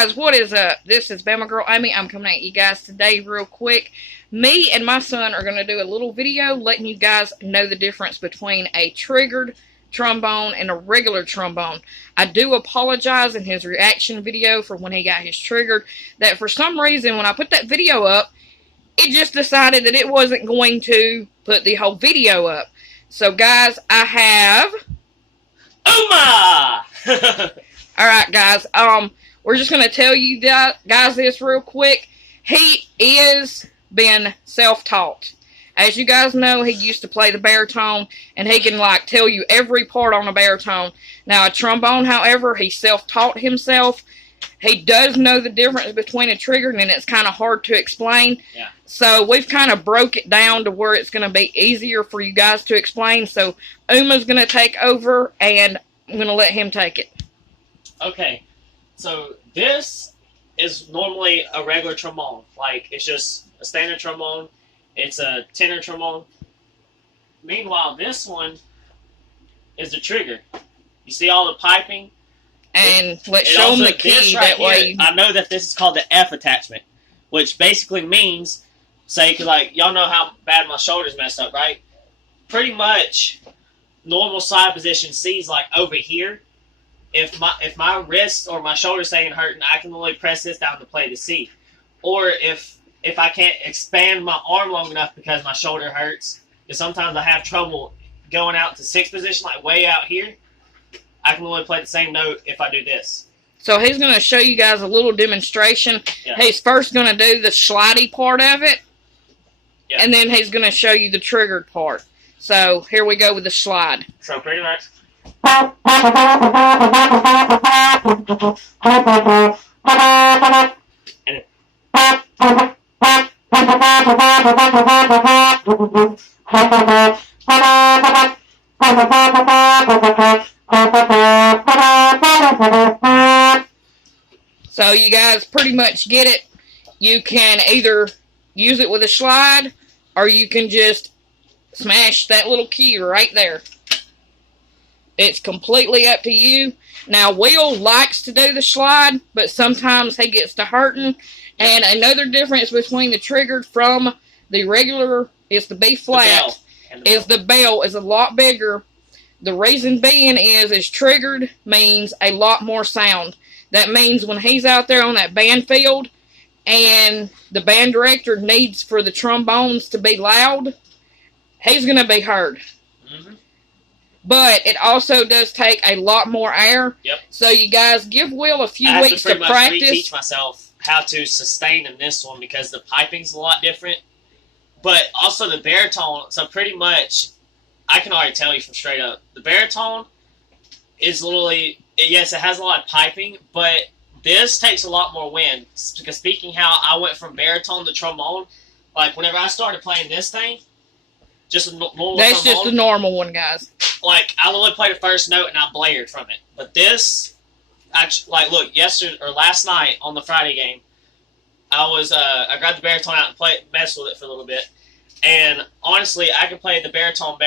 guys, what is up? This is Bama Girl Amy. I'm coming at you guys today real quick. Me and my son are going to do a little video letting you guys know the difference between a triggered trombone and a regular trombone. I do apologize in his reaction video for when he got his triggered, that for some reason when I put that video up, it just decided that it wasn't going to put the whole video up. So guys, I have... Uma! Alright guys, we're just going to tell you guys this real quick. He is been self-taught. As you guys know, he used to play the baritone, and he can like tell you every part on a baritone. Now a trombone, however, he self-taught himself. He does know the difference between a triggered, and it's kind of hard to explain. Yeah. So we've kind of broke it down to where it's going to be easier for you guys to explain. So Uma's going to take over, and I'm going to let him take it. Okay, so this is normally a regular trombone. Like, it's just a standard trombone. It's a tenor trombone. Meanwhile, this one is the trigger. You see all the piping? And let's show them the key that way. I know that this is called the F attachment, which basically means, say, cause like y'all know how bad my shoulder's messed up, right? Pretty much, normal side position C's like over here. If my wrist or my shoulder's saying hurting, I can only press this down to play the C. Or if I can't expand my arm long enough because my shoulder hurts, because sometimes I have trouble going out to sixth position, like way out here, I can only play the same note if I do this. So he's going to show you guys a little demonstration. Yeah. He's first going to do the slidey part of it, yeah, and then he's going to show you the triggered part. So here we go with the slide. So pretty much. So you guys pretty much get it. You can either use it with a slide, or you can just smash that little key right there. It's completely up to you. Now, Will likes to do the slide, but sometimes he gets to hurting. And another difference between the triggered from the regular is the B flat. The bell is a lot bigger. The reason being is triggered means a lot more sound. That means when he's out there on that band field and the band director needs for the trombones to be loud, he's going to be heard. Mm-hmm. But it also does take a lot more air. Yep. So you guys give Will a few weeks to practice. I have to reteach myself how to sustain in this one because the piping's a lot different. But also the baritone, so pretty much, I can already tell you from straight up, the baritone is literally, yes, it has a lot of piping, but this takes a lot more wind. Because speaking how I went from baritone to trombone, like whenever I started playing this thing, just a normal That's trombone, just a normal one, guys. Like, I only played the first note and I blared from it. But this, like, look, yesterday or last night on the Friday game, I grabbed the baritone out and messed with it for a little bit. And honestly, I can play the baritone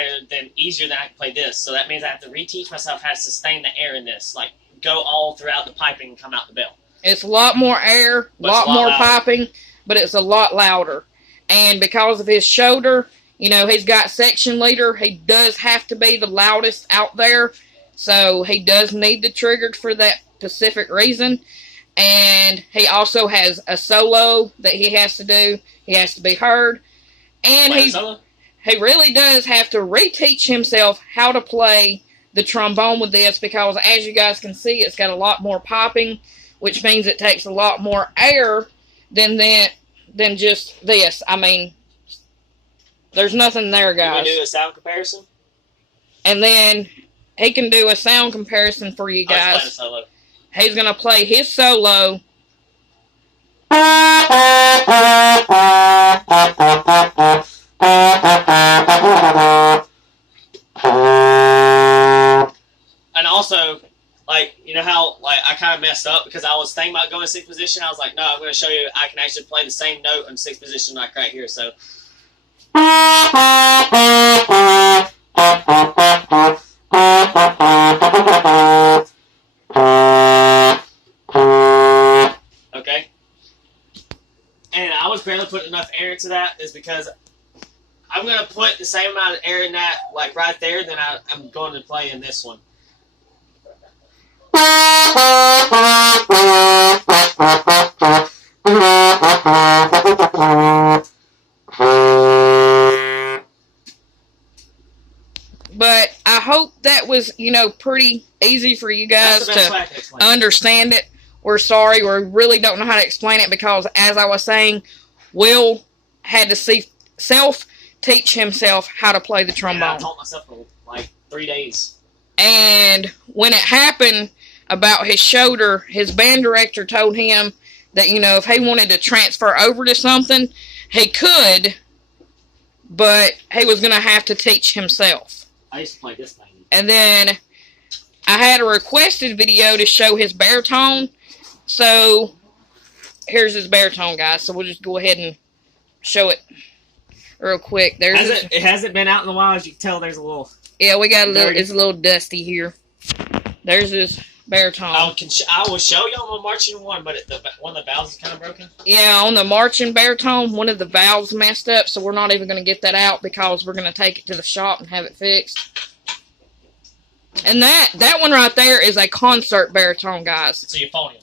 easier than I can play this. So that means I have to reteach myself how to sustain the air in this. Like, go all throughout the piping and come out the bell. It's a lot more air, a lot more piping, but it's a lot louder. And because of his shoulder, you know, he's got section leader. He does have to be the loudest out there. So he does need the triggered for that specific reason. And he also has a solo that he has to do. He has to be heard. And he really does have to reteach himself how to play the trombone with this, because as you guys can see, it's got a lot more popping, which means it takes a lot more air than just this. I mean, there's nothing there, guys. Can we do a sound comparison? And then he can do a sound comparison for you guys. He's playing a solo. He's going to play his solo. And also, like, you know how, like, I kind of messed up because I was thinking about going to sixth position. I was like, no, I'm going to show you I can actually play the same note in sixth position like right here. So. is because I'm going to put the same amount of air in that, like right there, than I'm going to play in this one. But I hope that was, pretty easy for you guys to understand it. We're sorry. We really don't know how to explain it because, as I was saying, Will had to self-teach himself how to play the trombone. Yeah, I taught myself for like 3 days. And when it happened about his shoulder, his band director told him that, if he wanted to transfer over to something, he could, but he was going to have to teach himself. I used to play this thing. And then I had a requested video to show his baritone. So here's his baritone, guys. So we'll just go ahead and show it real quick. It hasn't been out in a while, as you can tell. There's a little. Yeah, we got a little. It's a little dusty here. There's his baritone. I will show you on the marching one, but one of the valves is kind of broken. Yeah, on the marching baritone, one of the valves messed up, so we're not even going to get that out because we're going to take it to the shop and have it fixed. And that one right there is a concert baritone, guys. So you phone him.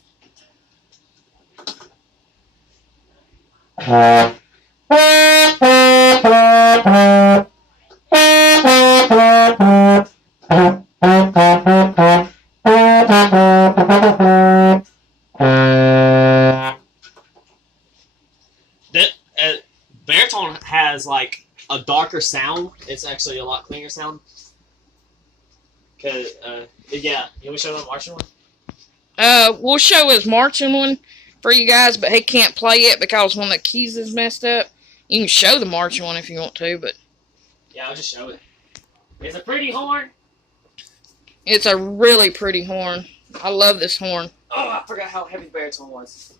Baritone has like a darker sound. It's actually a lot cleaner sound. Cause yeah, you want to show the marching one? We'll show his marching one for you guys, but he can't play it because one of the keys is messed up. You can show the marching one if you want to, but yeah, I'll just show it. It's a pretty horn. It's a really pretty horn. I love this horn. Oh, I forgot how heavy the baritone was.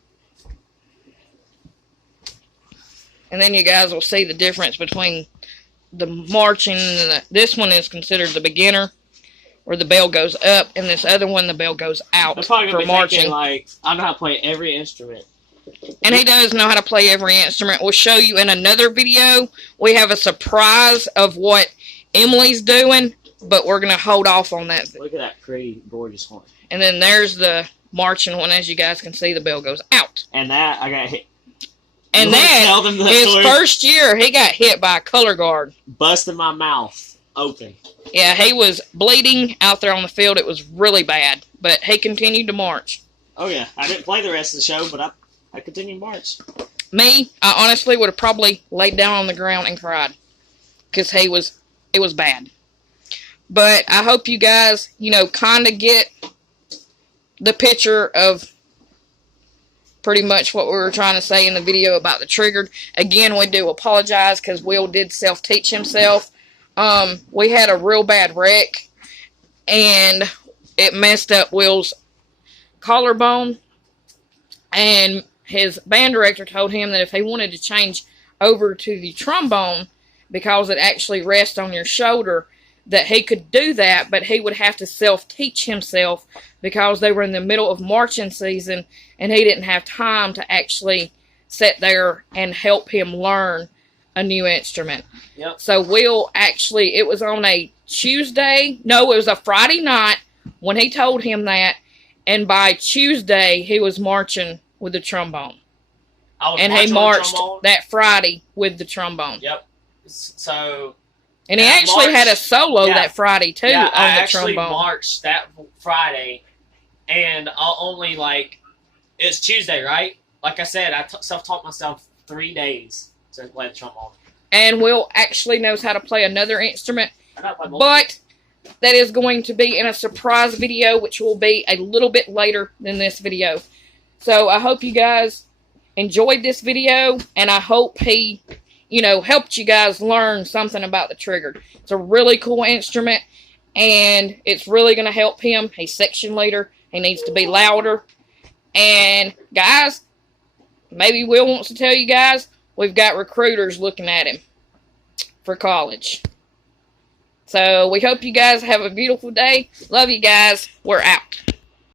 And then you guys will see the difference between the marching and this one is considered the beginner, where the bell goes up, and this other one, the bell goes out for marching. Thinking, like, I know how to play every instrument. And he does know how to play every instrument. We'll show you in another video. We have a surprise of what Emily's doing, but we're going to hold off on that. Look at that pretty, gorgeous horn. And then there's the marching one. As you guys can see, the bell goes out. And that, I got hit. And that, his first year, he got hit by a color guard. Busted my mouth open. Yeah, he was bleeding out there on the field. It was really bad. But he continued to march. Oh, yeah. I didn't play the rest of the show, but I continued to march. Me, I honestly would have probably laid down on the ground and cried. Because it was bad. But I hope you guys, kind of get the picture of pretty much what we were trying to say in the video about the trigger. Again, we do apologize because Will did self-teach himself. We had a real bad wreck, and it messed up Will's collarbone, and his band director told him that if he wanted to change over to the trombone, because it actually rests on your shoulder, that he could do that, but he would have to self-teach himself because they were in the middle of marching season, and he didn't have time to actually sit there and help him learn a new instrument. Yep. So Will actually, it was on a Tuesday, no, it was a Friday night when he told him that, and by Tuesday he was marching with the trombone. And he marched that Friday with the trombone. Yep. So... And he actually had a solo that Friday, too, on the trombone. I actually marched that Friday, and I'll only, it's Tuesday, right? Like I said, I self-taught myself 3 days to play the trombone. And Will actually knows how to play another instrument, but that is going to be in a surprise video, which will be a little bit later than this video. So I hope you guys enjoyed this video, and I hope he... helped you guys learn something about the trigger. It's a really cool instrument, and it's really going to help him. He's section leader. He needs to be louder. And, guys, maybe Will wants to tell you guys, we've got recruiters looking at him for college. So, we hope you guys have a beautiful day. Love you guys. We're out.